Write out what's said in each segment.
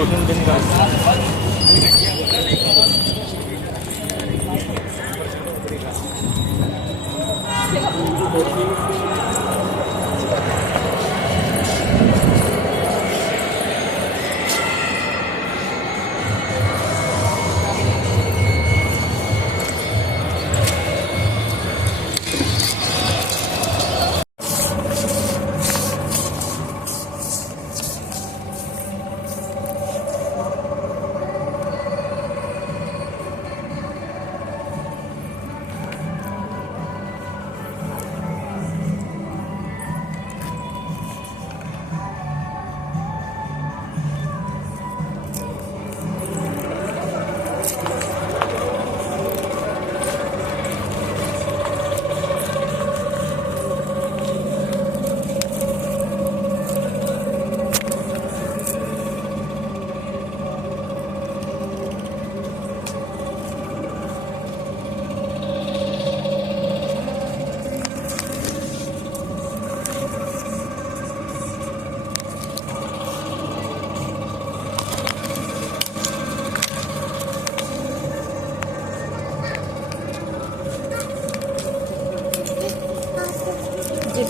2-3 दिन का।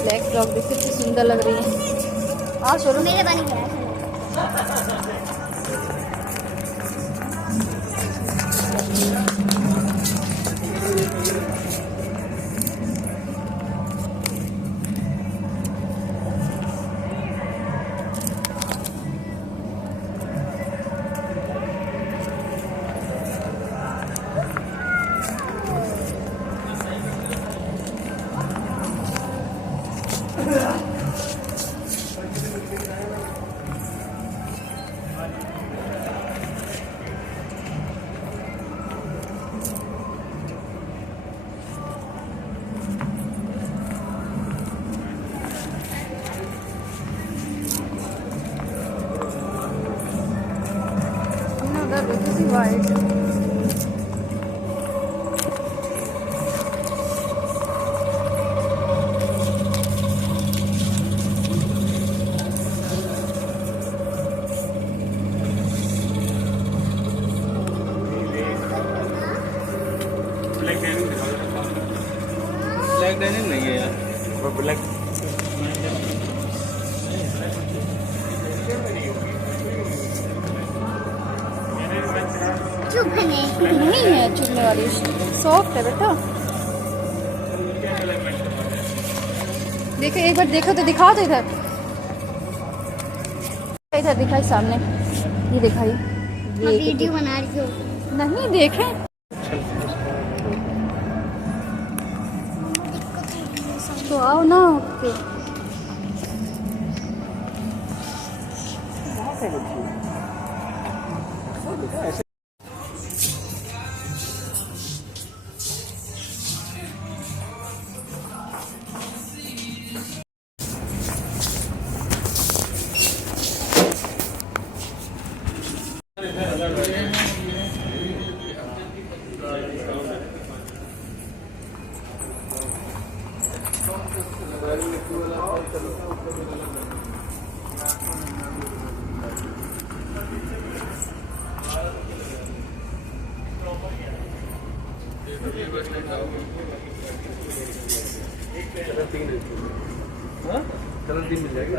Black frock देखिए कितनी सुंदर लग रही है। और शोरूम मेरे बन गया है। वाइट ब्लैक डेनिम नहीं है यार, वो ब्लैक नहीं है चुभने वाली, सॉफ्ट है बेटा। देखो एक बार देखो तो दिखाओ तो इधर इधर दिखाई सामने, ये दिखाई मैं वीडियो बना रही हूँ। नहीं देखे तो आओ ना। ओके कलर 3 मिल जाएगी।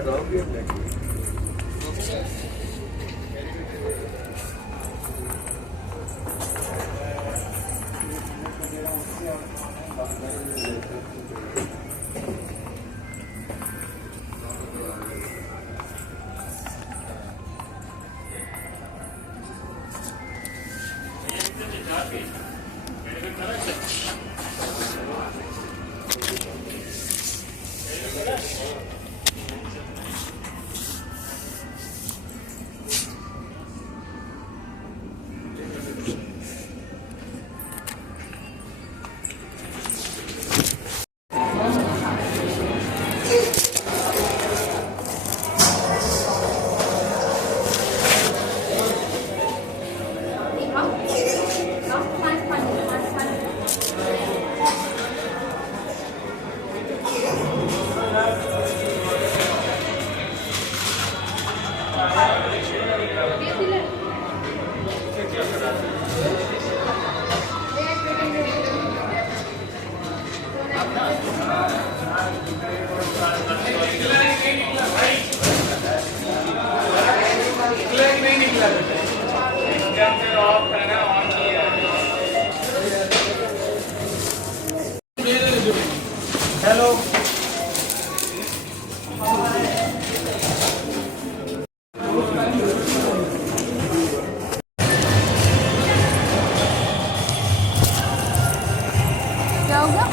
जाओगे?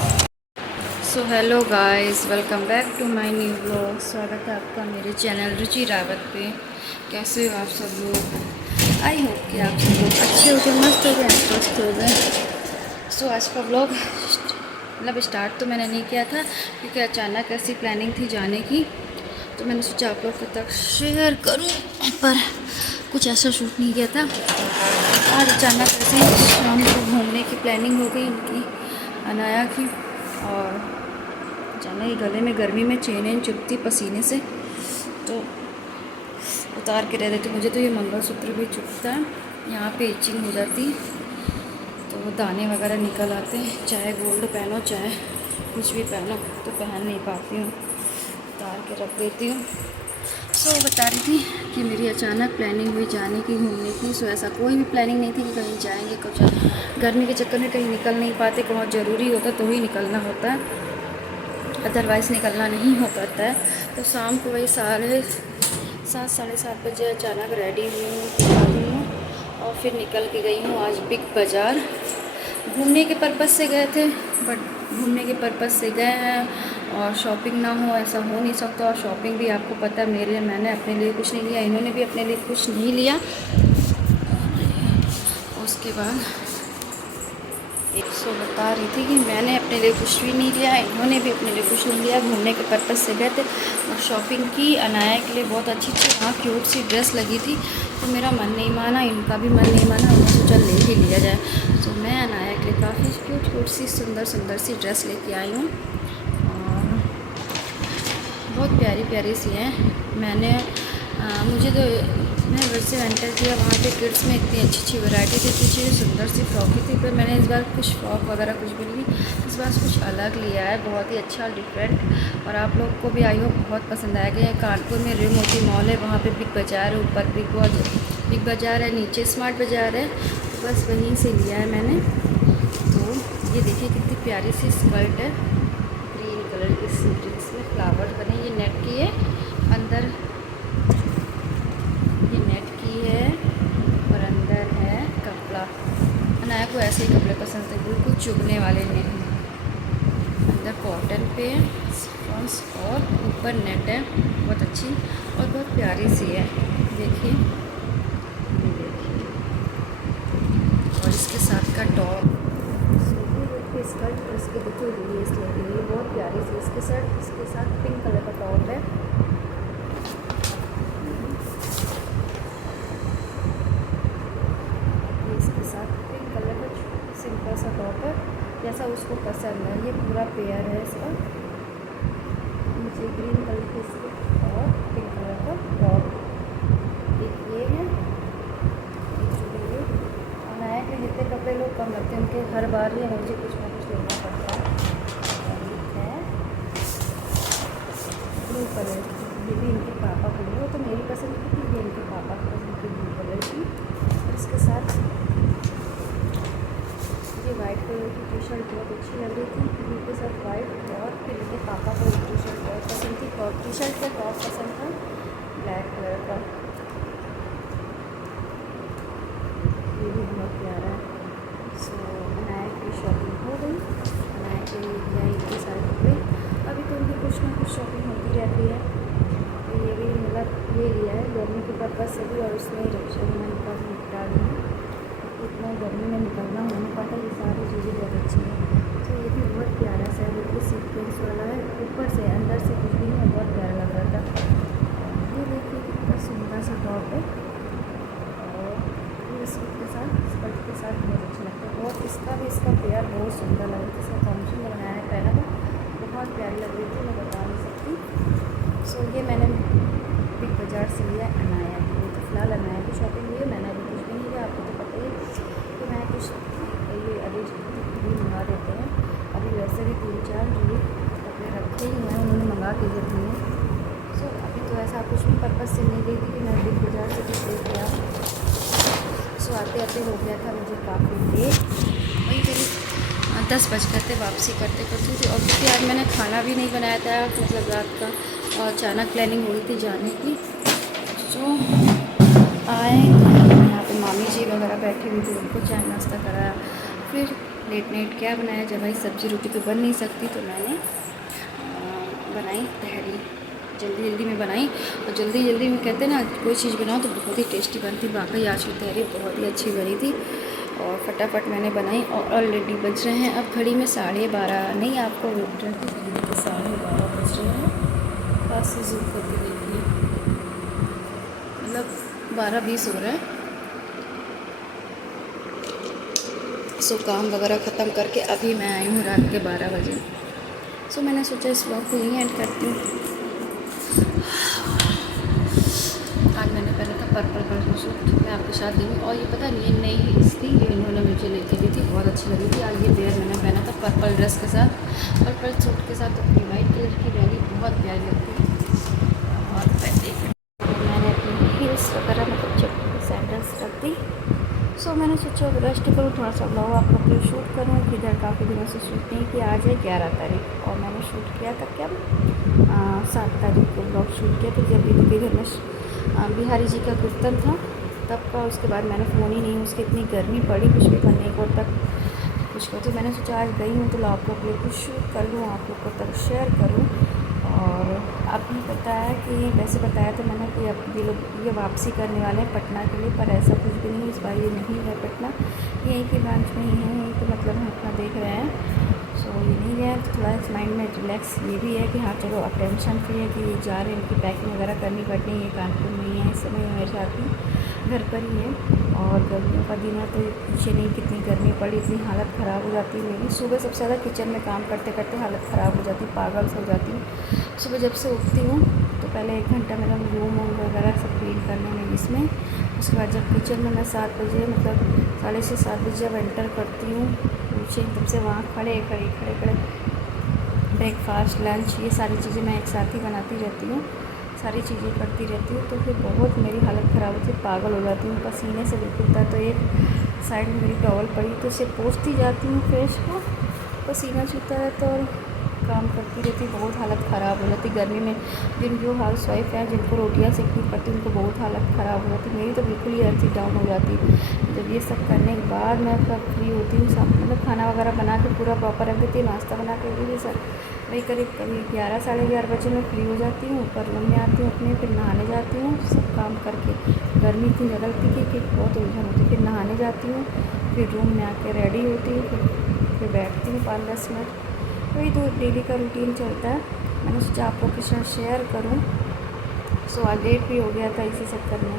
So hello guys, welcome back to my new blog. स्वागत है आपका मेरे चैनल रुचि रावत पे। कैसे हो आप सब लोग? आई होप कि आप सब लोग अच्छे हो गए, मस्त हो गए, स्वस्थ हो गए। सो आज का ब्लॉग मतलब स्टार्ट तो मैंने नहीं किया था क्योंकि अचानक ऐसी प्लानिंग थी जाने की, तो मैंने सोचा आप लोग तक शेयर करूं, पर कुछ ऐसा शूट नहीं किया था। आज अचानक ऐसे शाम को घूमने की प्लानिंग हो गई उनकी, अनाया की। और जाना ही गले में गर्मी में चेन चुभती पसीने से, तो उतार के रह देती। मुझे तो ये मंगलसूत्र भी चुभता है, यहाँ पे इचिंग हो जाती, तो वो दाने वगैरह निकल आते हैं। चाहे गोल्ड पहनो चाहे कुछ भी पहनो, तो पहन नहीं पाती हूँ, उतार के रख देती हूँ। सो बता रही थी कि मेरी अचानक प्लानिंग हुई जाने की, घूमने की। सो ऐसा कोई भी प्लानिंग नहीं थी कि कहीं जाएंगे। कुछ गर्मी के चक्कर में कहीं निकल नहीं पाते, बहुत ज़रूरी होता तो ही निकलना होता है, अदरवाइज़ निकलना नहीं हो पाता है। तो शाम को वही 7 साढ़े 7 बजे अचानक रेडी हुई हूँ और फिर निकल के गई हूँ आज बिग बाज़ार। घूमने के पर्पज़ से गए थे, बट घूमने के पर्पज़ से गए हैं और शॉपिंग ना हो ऐसा हो नहीं सकता। और शॉपिंग भी आपको पता है मैंने अपने लिए कुछ नहीं लिया, इन्होंने भी अपने लिए कुछ नहीं लिया। उसके बाद 100 बता रही थी कि मैंने अपने लिए कुछ भी नहीं लिया, इन्होंने भी अपने लिए कुछ नहीं लिया। घूमने के पर्पज़ से गए थे और शॉपिंग की। अनाया के लिए बहुत अच्छी वहाँ क्यूट सी ड्रेस लगी थी, तो मेरा मन नहीं माना, इनका भी मन नहीं माना, उन्होंने सोचा ले ही लिया जाए। तो मैं अनाया के लिए काफ़ी क्यूट सी सुंदर सी ड्रेस लेके आई हूँ और बहुत प्यारी सी हैं। मुझे तो मैं वैसे एंटर किया, वहाँ पे किड्स में इतनी अच्छी वैरायटी थी, पीछे सुंदर सी फ्रॉकी थी, पर मैंने इस बार कुछ फ्रॉक वगैरह कुछ भी नहीं, इस बार कुछ अलग लिया है, बहुत ही अच्छा डिफरेंट। और आप लोग को भी आई होप बहुत पसंद आएगा। ये कानपुर में रेव मोती मॉल है, वहाँ पे बिग बाज़ार है, ऊपर बिग बाज़ार है, नीचे स्मार्ट बाज़ार है, तो बस वहीं से लिया है मैंने। तो ये देखिए कितनी प्यारी सी स्कर्ट है, ग्रीन कलर की, इसमें फ्लावर बने, ये नेट की है, अंदर ये नेट की है और अंदर है कपड़ा। अनाया को ऐसे ही कपड़े पसंद थे, बिल्कुल चुभने वाले नहीं। अंदर कॉटन पे है स्पॉन्स और ऊपर नेट है, बहुत अच्छी और बहुत प्यारी सी है। देखिए ये देखिए, और इसके साथ का टॉप स्कर्ट, और इसके देखिए लेस लगी हुई है, बहुत प्यारी सी इसके साथ पिंक कलर का टॉप है। इसके साथ पिंक कलर का सिंपल सा टॉप है, जैसा उसको पसंद है। ये पूरा पेयर है इसका, नीचे ग्रीन कलर की स्कर्ट और पिंक कलर का टॉप। एक ये है, अनाया के जितने कपड़े लोग कम रखते हैं, उनके हर बार ही मुझे कुछ ना कुछ लेना पड़ता है। है ब्लू कलर की, ये भी इनके पापा को ली, वो तो मेरी पसंद की थी, ये इनके पापा की पसंद की ब्लू कलर की। इसके साथ ये वाइट कलर की टी शर्ट बहुत अच्छी लग रही थी, ब्लू के साथ वाइट, और फिर इनके पापा को टी शर्ट बहुत पसंद थी, और टी शर्ट का टॉप पसंद था ब्लैक कलर का, ये भी बहुत प्यारा है। सो अनाया की शॉपिंग हो गई, अनाया के लिए इतने सारे कपड़े, अभी तो उनकी कुछ ना कुछ शॉपिंग होती रहती है। तो ये भी मतलब ये लिया है गर्मी के पर्पज़ से भी, और उसमें रक्षाबंधन का भी निपटा दी है। इतना गर्मी में निकलना हो नहीं पाता, ये सारी चीज़ें बहुत अच्छी हैं। तो ये भी बहुत प्यारा सा है, बिल्कुल सीक्वेंस वाला है, ऊपर से अंदर से कुछ भी नहीं है, बहुत प्यारा लग रहा था। ये देखिए कितना सुंदर सा टॉप है, और ये सूट के साथ स्कर्ट के साथ बहुत अच्छा लगता है। और इसका पेयर बहुत सुंदर लग रहा था, इसका कॉम्बिनेशन बनाया है पहना था, बहुत प्यारी लग रही थी, मैं बता नहीं सकती। सो ये मैंने बिग बाज़ार से लिया अनाया के लिए। तो फिलहाल अनाया की शॉपिंग हुई है, मैंने अभी कुछ भी नहीं लिया, आपको तो पता ही है कि मैं कुछ ये अभी भी मंगा देते हैं। अभी वैसे भी 3-4 ये कपड़े रखे ही हैं, उन्होंने मंगा के दे दिए। सो अभी तो ऐसा कुछ भी पर्पज़ से नहीं गई थी कि मैं बिग बाज़ार से कुछ लेके आऊँ। सो आते आते हो गया था मुझे काफ़ी लेट, वही करीब 10 बज गए थे वापसी करते करते। और क्योंकि आज मैंने खाना भी नहीं बनाया था, मतलब रात का, और अचानक प्लानिंग हुई थी जाने की। सो आए यहाँ पे मामी जी वगैरह बैठी हुई थी, उनको चाय नाश्ता कराया, फिर लेट नाइट क्या बनाया, जब भाई सब्ज़ी रोटी तो बन नहीं सकती, तो मैंने बनाई तहरी। जल्दी जल्दी में बनाई, और जल्दी जल्दी में कहते हैं ना कोई चीज़ बनाओ तो बहुत ही टेस्टी बनती। वाकई आज की तहरी बहुत ही अच्छी बनी थी और फटाफट मैंने बनाई। और ऑलरेडी बज रहे हैं अब घड़ी में 12:30, नहीं आपको रुक रहे थे घड़ी में 12:30 बज रहे हैं। पास से जूम करके देखिए, मतलब 12:20 हो रहा है। सो काम वगैरह ख़त्म करके अभी मैं आई हूँ रात के 12 बजे। सो मैंने सोचा इस व्लॉग को यहीं एंड करती हूँ। आज मैंने पहना था पर्पल कलर का सूट, मैं आपके साथ दी। और ये पता नहीं ये नई हील्स थी, ये इन्होंने मुझे लेके दी थी, बहुत अच्छी लगी थी। आज ये पेयर मैंने पहना था पर्पल ड्रेस के साथ, पर्पल सूट के साथ अपनी वाइट कलर की रैली बहुत प्यारी लगती है। और मैंने अपनी हील्स वगैरह मतलब चप्पल सैंडल्स रख दी। सो मैंने सोचा रेस्ट करूँ, थोड़ा सा ब्लॉग आप लोग के लिए शूट करूँ। किधर काफ़ी दिनों से शूट नहीं किया। आज है 11 तारीख और मैंने शूट किया था क्या 7 तारीख को ब्लॉग शूट किया था, जब दीदी के घर में बिहारी जी का कीर्तन था तब का। उसके बाद मैंने फ़ोन ही नहीं, उसकी इतनी गर्मी पड़ी कुछ भी करने को तक कुछ को। तो मैंने सोचा आज गई हूँ तो आप लोग के लिए कुछ शूट कर लूँ, आप लोग को तक शेयर करूँ। और आपने बताया कि वैसे बताया तो मैंने कि अब ये लोग ये वापसी करने वाले हैं पटना के लिए, पर ऐसा कुछ भी नहीं, इस बार ये नहीं है पटना, यहीं की ब्रांच में ही है, यहीं तो मतलब हम अपना देख रहे हैं। सो ये नहीं गया तो थोड़ा इस माइंड में रिलैक्स ये भी है कि हाँ चलो अब टेंशन फ्री है कि ये जा रहे हैं, इनकी पैकिंग वगैरह करनी पड़नी है। कानपुर में ही है इस समय, मेरे साथ ही घर पर ही है। और गर्मियों का दिन है तो पीछे नहीं कितनी गर्मी पड़ी, इतनी हालत ख़राब हो जाती है मेरी। सुबह सबसे ज़्यादा किचन में काम करते करते हालत ख़राब हो जाती, पागल हो जाती हूँ। सुबह जब से उठती हूँ तो पहले 1 घंटा मेरा रूम वगैरह सब क्लीन करने में इसमें, उसके बाद जब किचन में मैं 7 बजे मतलब 6:30 7 बजे जब एंटर करती हूँ नीचे, तब से वहाँ खड़े ब्रेकफास्ट लंच ये सारी चीज़ें मैं एक साथ ही बनाती रहती हूँ, सारी चीज़ें करती रहती हूँ। तो फिर बहुत मेरी हालत ख़राब होती है, पागल हो जाती हूँ, पसीने से बिल्कुल था। तो एक साइड में मेरी टॉवल पड़ी तो उसे पोंछती जाती हूँ, फ्रेश हो पसीना छूता रहता है और काम करती रहती, बहुत हालत ख़राब हो जाती। गर्मी में जो हाउस वाइफ हैं जिनको रोटियां सेकनी पड़ती उनको बहुत हालत ख़राब हो जाती। मेरी तो बिल्कुल ही एनर्जी डाउन हो जाती। जब ये सब करने के बाद मैं सब फ्री होती हूँ, सब मतलब खाना वगैरह बना के पूरा प्रॉपर रख देती हूँ, नाश्ता बना के भी सर वही करीब 11 साढ़े 11 बजे मैं फ्री हो जाती हूँ। ऊपर रूम में आती हूँ अपने, फिर नहाने जाती हूँ सब काम करके। गर्मी इतनी ज़्यादा लगती कि बहुत उलझन होती। फिर नहाने जाती हूँ, फिर रूम में आके रेडी होती हूँ, फिर बैठती हूँ 5-10 मिनट। वही तो डेली का रूटीन चलता है। मैंने सोचा आप लोग के साथ शेयर करूं। सो आज लेट भी हो गया था इसी चक्कर में।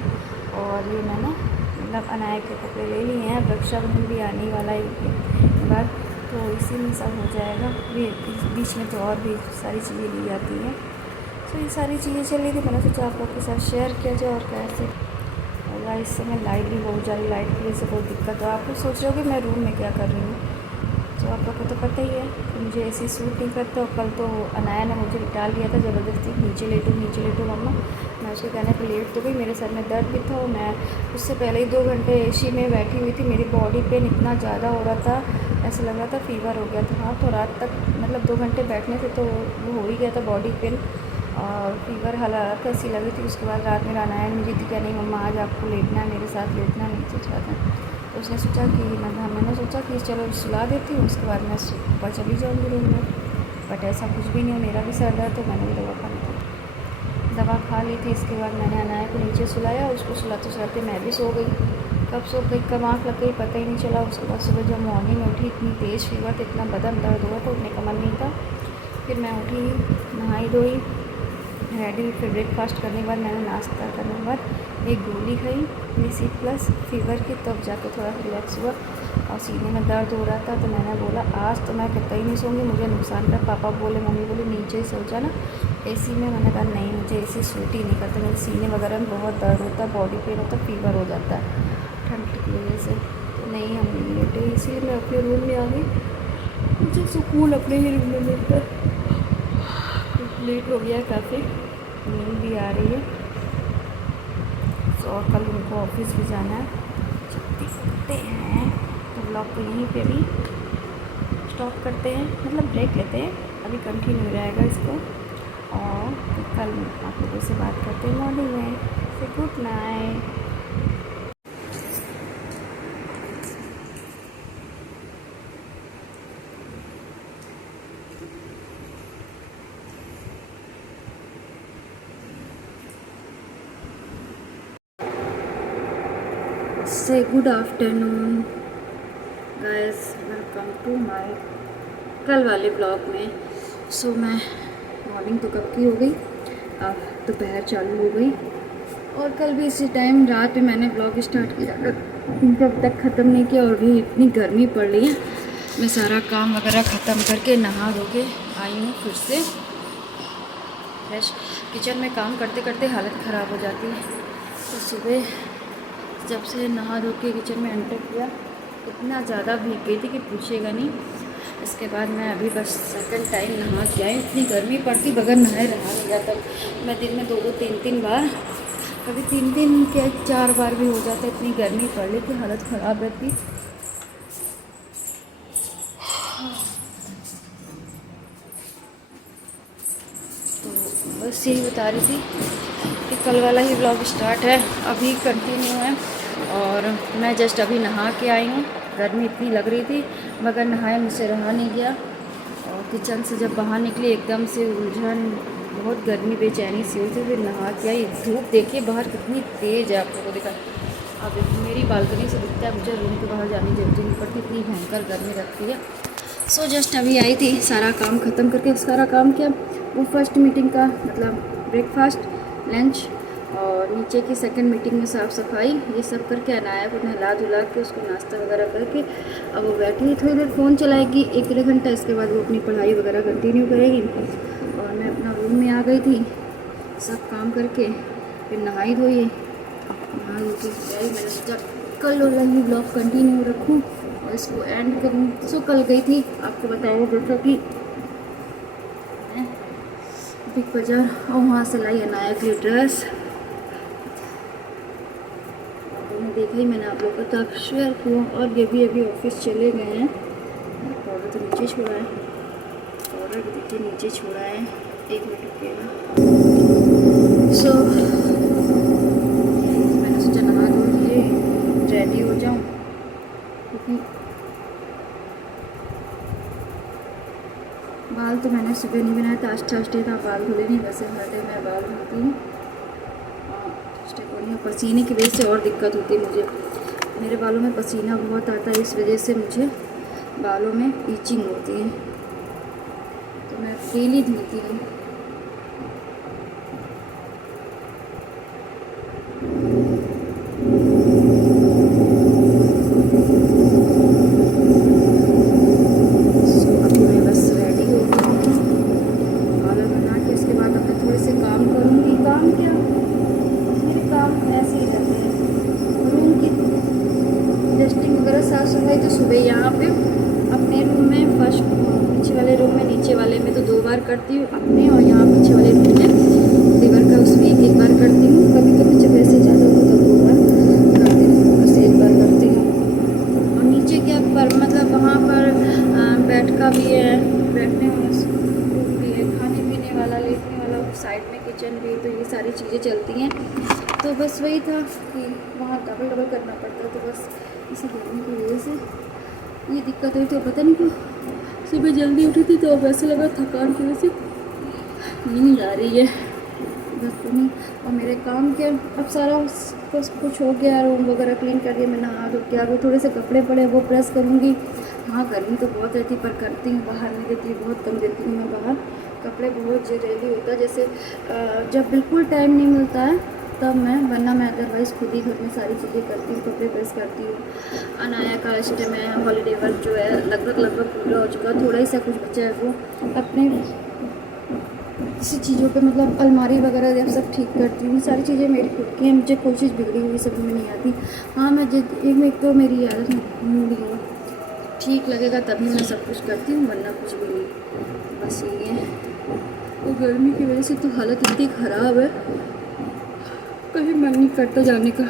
और ये मैंने मतलब अनाया के कपड़े ले लिए हैं, रक्षाबंधन भी आने वाला है एक बार, तो इसी में सब हो जाएगा। ये बीच में तो और भी सारी चीज़ें ली जाती हैं। सो ये सारी चीज़ें चल रही थी, मैंने सोचा आप लोग के साथ शेयर किया जाए। और कैसे और इस समय लाइट भी बहुत जा रही, लाइट की वजह से बहुत दिक्कत। तो आप लोग सोच रहे हो कि मैं रूम में क्या कर रही हूँ, तो आप लोग को तो पता ही है कि मुझे ऐसे सूट नहीं करता। और कल तो अनाया ने मुझे डाल दिया था ज़बरदस्ती, नीचे लेटो मम्मा। मैं उसके कहने पर लेट तो गई, मेरे सर में दर्द भी था और मैं उससे पहले ही 2 घंटे एसी में बैठी हुई थी। मेरी बॉडी पेन इतना ज़्यादा हो रहा था, ऐसा लग रहा था फीवर हो गया था। हाँ तो रात तक मतलब 2 घंटे बैठने से तो वो हो ही गया था बॉडी पेन और फीवर हालत ऐसी लगी थी। उसके बाद रात में अनाया ने मुझे क्या नहीं मम्मा आज आपको लेटना है, मेरे साथ लेटना नीचे जाना। तो उसने सोचा कि मैंने सोचा कि चलो सुला देती हूँ, उसके बाद मैं ऊपर चली जाऊँगी रूम में। बट ऐसा कुछ भी नहीं है, मेरा भी सर दर्द तो मैंने भी दवा खा ली थी। इसके बाद मैंने अनाया को नीचे सुलाया, उसको सुलाते सुलाते मैं भी सो गई। कब सो गई कब आँख लग गई पता ही नहीं चला। उसके बाद सुबह जब मॉर्निंग में उठी इतनी तेज़ फीवर था, इतना बदन दर्द हुआ था, उठने का मन नहीं था। फिर मैं उठी, नहाई धोई, रेडी, फिर ब्रेकफास्ट करने के बाद मैंने नाश्ता करने के बाद एक गोली खाई BC प्लस फीवर की, तब जाके थोड़ा रिलैक्स हुआ। और सीने में दर्द हो रहा था तो मैंने बोला आज तो मैं कतई नहीं सोऊंगी, मुझे नुकसान का। पापा बोले मम्मी बोले नीचे ही सो जा ना AC में। मैंने कहा नहीं मुझे AC सूट ही नहीं करता, मेरे सीने वगैरह में बहुत दर्द होता है, बॉडी पेन होता है, फीवर हो जाता है ठंड की वजह से। तो नहीं हम नहीं लेटे, इसीलिए मैं अपने रूम में आ गई। मुझे सुकून अपने ही रूम में मिलता है। लेट हो गया काफ़ी, नींद भी आ रही है। और कल उनको ऑफिस भी जाना है। छुट्टी करते हैं तो ब्लॉग को यहीं पे भी स्टॉप करते हैं, मतलब ब्रेक लेते हैं, अभी कंटिन्यू रहेगा इसको। और कल आप लोगों से बात करते हैं मॉर्निंग में। से गुड नाइट। से good afternoon guys, welcome to my कल वाले ब्लॉग में। सो मैं मॉर्निंग तो कब की हो गई, अब दोपहर चालू हो गई। और कल भी इसी टाइम रात में मैंने ब्लॉग स्टार्ट किया, क्योंकि अब तक ख़त्म नहीं किया और भी इतनी गर्मी पड़ रही है। मैं सारा काम वगैरह ख़त्म करके नहा धो के आई हूँ फिर से फ्रेश। किचन में काम करते करते हालत ख़राब हो जाती है। तो सुबह जब से नहा धो के किचन में एंटर किया, इतना ज़्यादा भीग गई थी कि पूछेगा नहीं। इसके बाद मैं अभी बस सेकंड टाइम नहा के आई। इतनी गर्मी पड़ती, बगैर नहाए रहा नहीं जाता। मैं दिन में 2-2 3-3 बार, कभी 3-3 के 4 बार भी हो जाता। इतनी गर्मी पड़ रही थी, हालत ख़राब रहती। तो बस यही बता रही थी कि कल वाला ही व्लॉग स्टार्ट है, अभी कंटिन्यू है। और मैं जस्ट अभी नहा के आई हूँ। गर्मी इतनी लग रही थी, मगर नहाए मुझसे रहा नहीं गया। और किचन से जब बाहर निकली एकदम से उलझन, बहुत गर्मी बेचैनी सी हुई थी। फिर नहा के आई। धूप देखिए बाहर कितनी तेज़ है, आप लोगों को दिखा। अब मेरी बालकनी से दिखता है, मुझे रूम के बाहर जाने की जरूरत नहीं पड़ती, इतनी भयंकर गर्मी लगती है। सो जस्ट अभी आई थी, सारा काम ख़त्म करके। सारा काम क्या, वो फर्स्ट मीटिंग का मतलब ब्रेकफास्ट, लंच, और नीचे की सेकंड मीटिंग में साफ़ सफाई, ये सब करके अनाया को नहला धुला के उसको नाश्ता वगैरह करके अब वो बैठी थोड़ी देर फ़ोन चलाएगी 1-1.5 घंटा। इसके बाद वो अपनी पढ़ाई वगैरह कंटिन्यू करेगी। और मैं अपना रूम में आ गई थी सब काम करके। फिर नहाई धोई, नहा धो के आई। मैंने सोचा कल वाला ही ब्लॉग कंटिन्यू रखूँ और इसको एंड करूँ। सो कल गई थी, आपको बताया जैसा कि बिग बाज़ार, और वहाँ से लाई अनाया के लिए ड्रेस। देखा ही मैंने आप लोग को तब शेयर किया। और ये भी अभी ऑफिस चले गए हैं। पाउडर तो नीचे छोड़ा है, पाउडर भी देखिए नीचे छोड़ा है। 1 मिनट रुकेगा। सो मैंने सोचा नहा धो के रेडी हो जाऊँ, क्योंकि बाल तो मैंने सुबह नहीं बनाया था। आज थर्सडे था, बाल धुले नहीं। वैसे हर डे मैं बाल धोती हूँ। पसीने की वजह से और दिक्कत होती है मुझे। मेरे बालों में पसीना बहुत आता है, इस वजह से मुझे बालों में ईचिंग होती है। तो मैं डेली धुलती हूँ। अभी मैं बस रेडी हो गई हूँ, बाल बना के उसके बाद अपने थोड़े से काम करूँगी। काम क्या, काम ऐसे ही लगे हैं। रूम की डस्टिंग वगैरह, साफ़ सफाई तो सुबह यहाँ पे अपने रूम में, फर्स्ट पीछे वाले रूम में, नीचे वाले में तो 2 बार करती हूँ अपने, और यहाँ पीछे वाले रूम में देवर का उसमें 1-1 बार करती हूँ। कभी कभी जब ऐसे ज़्यादा हो तो 2 बार करती हूँ, बस 1 बार करती हूँ। और नीचे क्या पर मतलब वहाँ पर बेड का भी है, बैठने वाला रूम भी है, खाने पीने वाला, लेटने वाला, साइड में किचन भी। तो ये सारी चीज़ें चलती हैं। तो बस वही था कि वहाँ डबल करना पड़ता है। तो बस इसी गर्मी की वजह से ये दिक्कत हुई। तो पता नहीं क्यों सुबह जल्दी उठी थी, तो अब ऐसे लगा थकान की वजह से नींद आ रही है। बस नहीं। और मेरे काम के अब सारा कुछ हो गया, रूम वगैरह क्लीन कर दिया, मैं नहा धो के आ गई। थोड़े से कपड़े पड़े, वो प्रेस करूँगी। हाँ गर्मी तो बहुत रहती, पर करती हूँ, बाहर नहीं देती, बहुत कम देती हूँ मैं बाहर कपड़े। बहुत ज़रूरी होता है, जैसे जब बिल्कुल टाइम नहीं मिलता है तब मैं, वरना मैं अदरवाइज़ खुद ही घर में सारी चीज़ें करती हूँ। कपड़े प्रेस करती हूँ। अनाया का इस टाइम में हॉलीडे वर्क जो है लगभग पूरा हो चुका। थोड़ा ही सा कुछ बचा है, वो अपने किसी चीज़ों पे मतलब अलमारी वगैरह जब सब ठीक करती हूँ। सारी चीज़ें मेरी खुद की हैं, मुझे कोई चीज़ बिगड़ी हुई समझ में नहीं आती। हाँ मैं एक तो मेरी आदत मूड हो ठीक लगेगा तभी मैं सब कुछ करती हूँ, वरना कुछ भी नहीं। बस यही है। तो गर्मी की वजह से तो हालत इतनी ख़राब है, कहीं मन नहीं करता जाने का।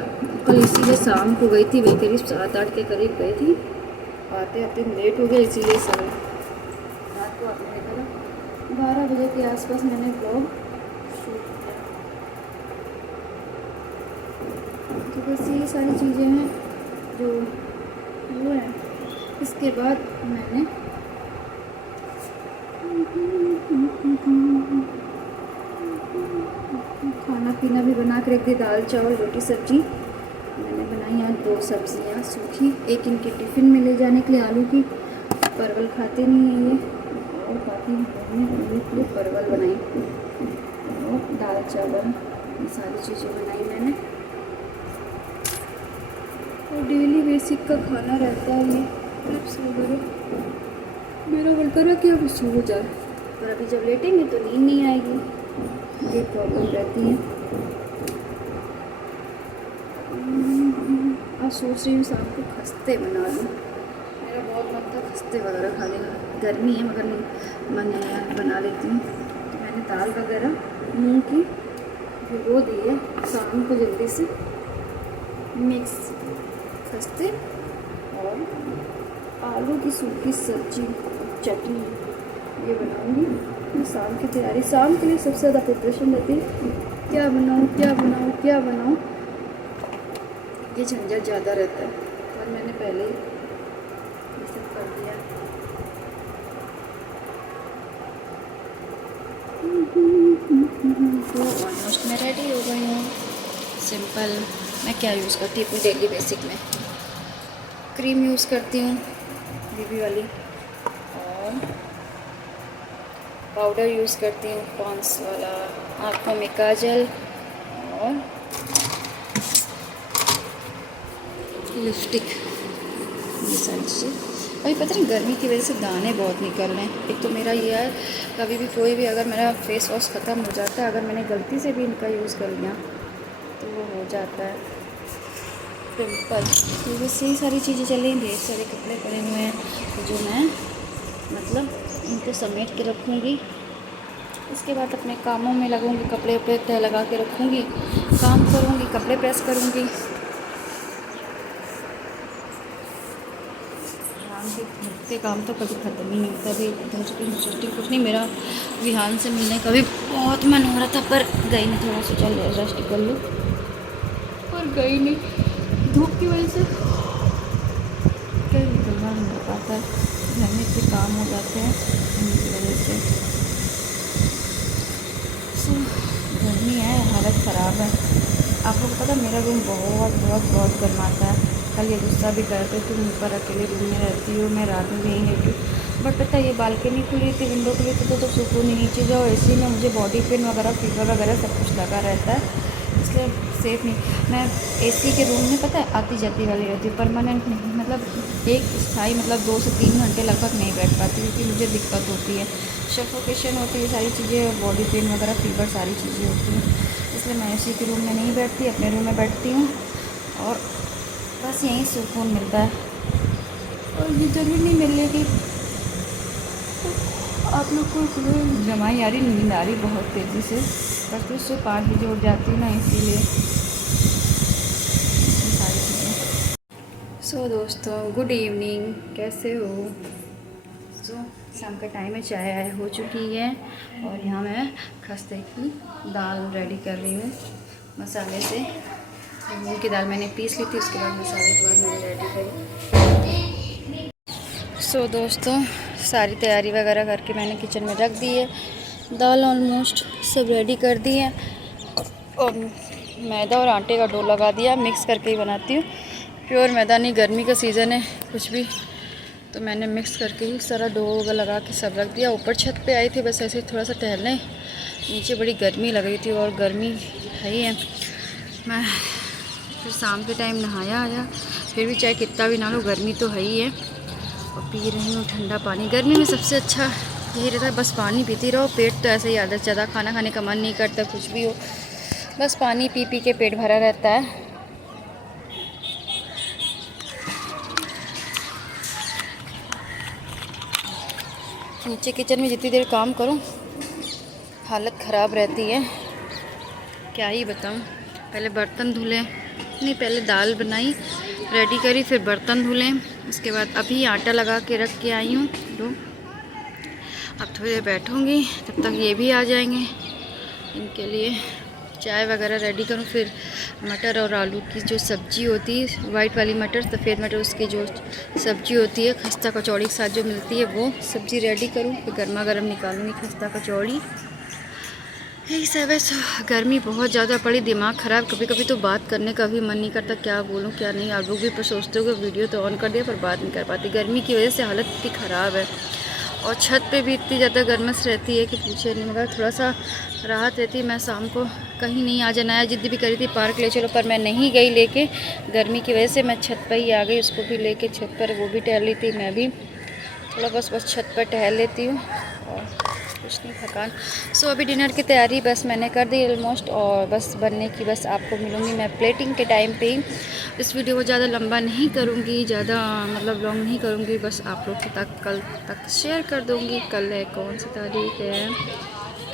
कल इसीलिए शाम को गई थी, वही करीब 7-8 के करीब गई थी। आते आते लेट हो गया, इसीलिए सब रात को आपने देखा था 12 बजे के आसपास मैंने ब्लॉग शूट किया। तो बस ये सारी चीज़ें हैं जो वो है। इसके बाद मैंने खाना पीना भी बना के रख दी, दाल चावल रोटी सब्जी। मैंने बनाई आज 2 सब्जियाँ सूखी, एक इनके टिफ़िन में ले जाने के लिए आलू की, परवल खाते नहीं हैं ये, और बाकी उन्हीं के लिए परवल बनाई और दाल चावल, ये सारी चीज़ें बनाई मैंने। और डेली बेसिक का खाना रहता है ये चिप्स वगैरह। मेरा मन कर रहा है कि अब सो जाए, पर अभी जब लेटेंगे तो नींद नहीं आएगी, ये प्रॉब्लम रहती है। आज सोच रही हूँ शाम को खस्ते बना लूँ, मेरा बहुत मन था खस्ते वगैरह खाने का। गर्मी है मगर नहीं मन है यार, बना लेती हूँ। तो मैंने दाल वगैरह मूँग की भिगो दी है, शाम को जल्दी से मिक्स खस्ते और आलू की सूखी सब्जी चटनी ये बनाऊंगी। मैं शाम की तैयारी, शाम के लिए सबसे ज़्यादा प्रिपरेशन रहती है, क्या बनाऊँ क्या बनाऊँ क्या बनाऊँ, ये झंझट ज़्यादा रहता है। और मैंने पहले ही ये सब कर दिया। तो ऑलमोस्ट मैं रेडी हो गई हूँ। सिंपल मैं क्या यूज़ करती हूँ डेली बेसिक में, क्रीम यूज़ करती हूँ बीबी वाली, और पाउडर यूज़ करती हूँ पॉन्ड्स वाला, आँखों में काजल और लिपस्टिक, ये सारी चीज़ें। अभी पता नहीं गर्मी की वजह से दाने बहुत निकल रहे हैं। एक तो मेरा ये है, कभी भी कोई भी अगर मेरा फेस वॉश ख़त्म हो जाता है, अगर मैंने गलती से भी इनका यूज़ कर लिया तो वो हो जाता है पिंपल। तो बस यही सारी चीज़ें चल रही हैं, ढेर सारे कपड़े पड़े हुए हैं तो जो मैं मतलब इनको समेट के रखूँगी। इसके बाद अपने कामों में लगूँगी, कपड़े पे तह लगा के रखूँगी, काम करूँगी, कपड़े प्रेस करूँगी। के काम तो कभी ख़त्म ही नहीं होता। अभी इंटरेस्टिंग कुछ नहीं, मेरा विहान से मिलने का भी बहुत मन हो रहा था पर गई नहीं, थोड़ा सा चल रेस्ट कर लूँ, पर गई नहीं धूप की वजह से, कहीं निकलना नहीं हो पाता है, घर में इतने काम हो जाते हैं इनकी वजह से। गर्मी है, हालत ख़राब है। आप लोग को पता है मेरा रूम बहुत बहुत बहुत गर्माता है। कल ये गुस्सा भी करते तुम ऊपर अकेले रूम में रहती हो, मैं रात में यहीं रहती हूँ, बट पता है ये बालकनी खुली थी, विंडो खुली थी तो सुकून नहीं। नीचे जाओ एसी में मुझे बॉडी पेन वगैरह फीवर वगैरह सब कुछ लगा रहता है, इसलिए सेफ नहीं। मैं एसी के रूम में पता है आती जाती वाली रहती हूँ, परमानेंट नहीं, मतलब एक स्थायी मतलब 2 से 3 घंटे लगभग नहीं बैठ पाती क्योंकि मुझे दिक्कत होती है, सफोकेशन होती है, सारी चीज़ें बॉडी पेन वगैरह फीवर सारी चीज़ें होती हैं, इसलिए मैं एसी के रूम में नहीं बैठती, अपने रूम में बैठती हूँ और बस यहीं सुकून मिलता है। और ये ज़रूरी नहीं मिलने की आप लोग को जमाई आ रही, नींद आ रही बहुत तेज़ी से, बस तो उससे 5 बजे उठ जाती हूँ ना, इसीलिए सारी चीज़ें। सो दोस्तों गुड इवनिंग, कैसे हो? सो शाम का टाइम है, चाय आया हो चुकी है और यहाँ मैं खस्ते की दाल रेडी कर रही हूँ मसाले से। मूंग की दाल मैंने पीस ली थी, उसके बाद मसाले के बाद मैंने रेडी करी। सो दोस्तों सारी तैयारी वगैरह करके मैंने किचन में रख दी है, दाल ऑलमोस्ट सब रेडी कर दी है और मैदा और आटे का डो लगा दिया, मिक्स करके ही बनाती हूँ, प्योर मैदा नहीं, गर्मी का सीज़न है कुछ भी, तो मैंने मिक्स करके ही सारा डो लगा के सब रख दिया। ऊपर छत पे आई थी बस ऐसे थोड़ा सा टहलने, नीचे बड़ी गर्मी लग रही थी और गर्मी है ही है। मैं फिर शाम के टाइम नहाया आया, फिर भी चाहे कितना भी ना लो गर्मी तो है ही है, और पी रही हूँ ठंडा पानी। गर्मी में सबसे अच्छा यही रहता है, बस पानी पीती रहो, पेट तो ऐसे ही आदत, ज़्यादा खाना खाने का मन नहीं करता, कुछ भी हो बस पानी पी पी के पेट भरा रहता है। नीचे किचन में जितनी देर काम करूँ हालत ख़राब रहती है, क्या ही बताऊँ। पहले बर्तन धुले, नहीं पहले दाल बनाई रेडी करी, फिर बर्तन धुले, उसके बाद अभी आटा लगा के रख के आई हूँ डो। अब थोड़ी देर बैठूँगी, तब तक ये भी आ जाएंगे, इनके लिए चाय वगैरह रेडी करूँ। फिर मटर और आलू की जो सब्ज़ी होती है, वाइट वाली मटर, सफ़ेद मटर, उसकी जो सब्ज़ी होती है खस्ता कचौड़ी के साथ जो मिलती है, वो सब्ज़ी रेडी करूँ, फिर गर्मा गर्म निकालूँगी खस्ता कचौड़ी। यही सब है। गर्मी बहुत ज़्यादा पड़ी, दिमाग ख़राब। कभी कभी तो बात करने का भी मन नहीं करता, क्या बोलूँ क्या नहीं। आप लोग भी पर सोचते हो कि वीडियो तो ऑन कर दिया पर बात नहीं कर पाती। गर्मी की वजह से हालत इतनी ख़राब है और छत पे भी इतनी ज़्यादा गर्मस रहती है कि पूछे नहीं। मगर थोड़ा सा राहत रहती है। मैं शाम को कहीं नहीं आ जाना है, जिद भी करी थी पार्क ले चलो, पर मैं नहीं गई लेके। गर्मी की वजह से मैं छत पर ही आ गई, उसको भी लेके छत पर। वो भी टहल रही थी, मैं भी थोड़ा बस छत पर टहल लेती हूँ और कुछ नहीं, थकान। सो अभी डिनर की तैयारी बस मैंने कर दी ऑलमोस्ट, और बस बनने की बस आपको मिलूँगी मैं प्लेटिंग के टाइम पे ही। इस वीडियो को ज़्यादा लंबा नहीं करूँगी, ज़्यादा मतलब लॉन्ग नहीं करूँगी, बस आप लोग के तक कल तक शेयर कर दूँगी। कल है कौन सी तारीख है,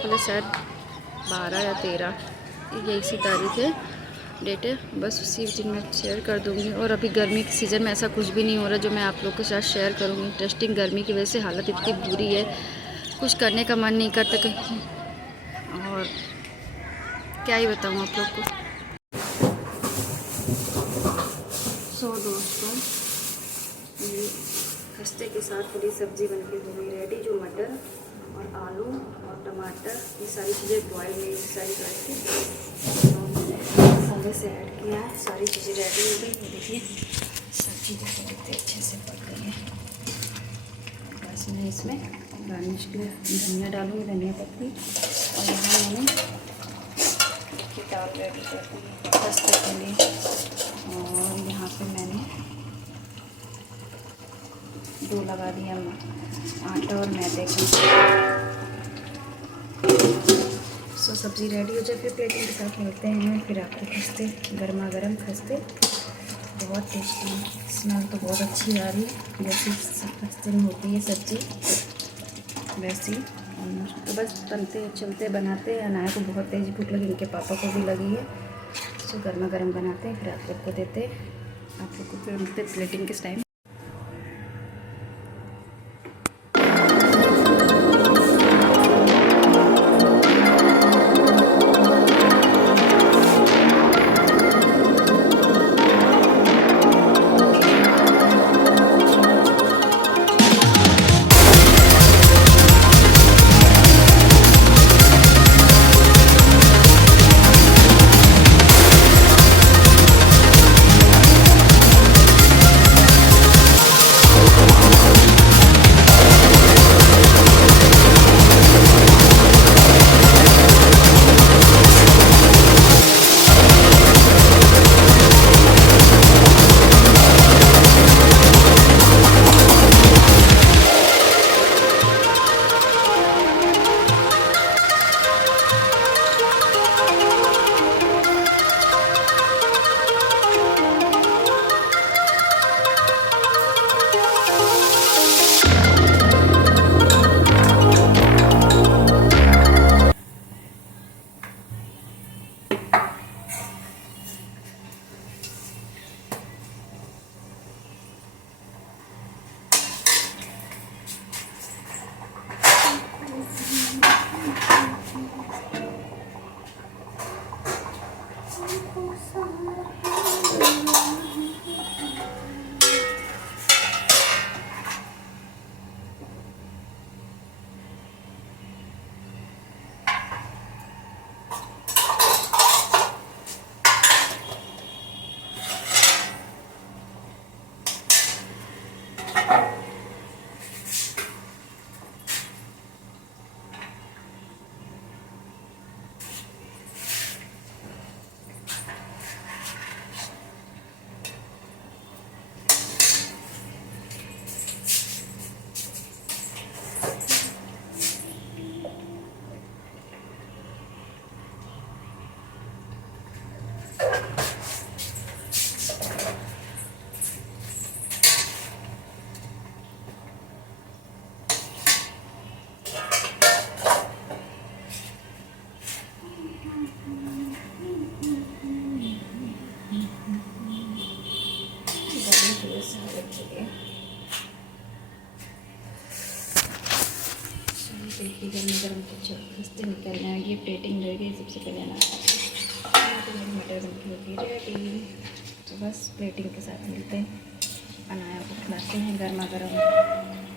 कल है शायद 12 या 13, यही सी तारीख है, डेट है। बस उसी दिन में शेयर कर दूँगी। और अभी गर्मी के सीज़न में ऐसा कुछ भी नहीं हो रहा जो मैं आप लोग के साथ शेयर करूँगी इंटरेस्टिंग। गर्मी की वजह से हालत इतनी बुरी है, कुछ करने का मन नहीं करता कहीं, और क्या ही बताऊँ आप लोग को। सो दोस्तों, ये खस्ते के साथ पूरी सब्ज़ी बनके हो गई रेडी, जो मटर और आलू और टमाटर ये सारी चीज़ें बॉयल में सारी करके मसाले से ऐड किया है। सारी चीज़ें रेडी हो गई। देखिए सब्जी देखो कितने अच्छे से पक गई है। बस मैं इसमें गार्निश के लिए धनिया डालूँगी, धनिया पत्ती। और यहाँ मैंने दाल रेडी कर दी खस्ते के लिए। और यहाँ पे मैंने 2 लगा दिया आटा और मैदे का। सो सब्ज़ी रेडी हो जाए फिर प्लेटिंग के साथ मिलते हैं। फिर आपको खस्ते, गर्मा गर्म खस्ते, बहुत टेस्टी स्मेल तो बहुत अच्छी आ रही है, जैसी खस्ते में होती है सब्ज़ी वैसी। तो बस बनते चलते बनाते। अनाया को बहुत तेज़ भूख लगी, इनके पापा को भी लगी है। सो गर्मा गर्म बनाते हैं, फिर आप लोग को देते, आप लोग को फिर मिलते प्लेटिंग के टाइम। देखिए गर्मा गर्म के खस्ते निकलने आएगी, प्लेटिंग रहेगी। सबसे पहले मटर बनकी होगी रेडी। तो बस प्लेटिंग के साथ मिलते हैं, अनाया को खिलाते हैं गर्मा गर्म।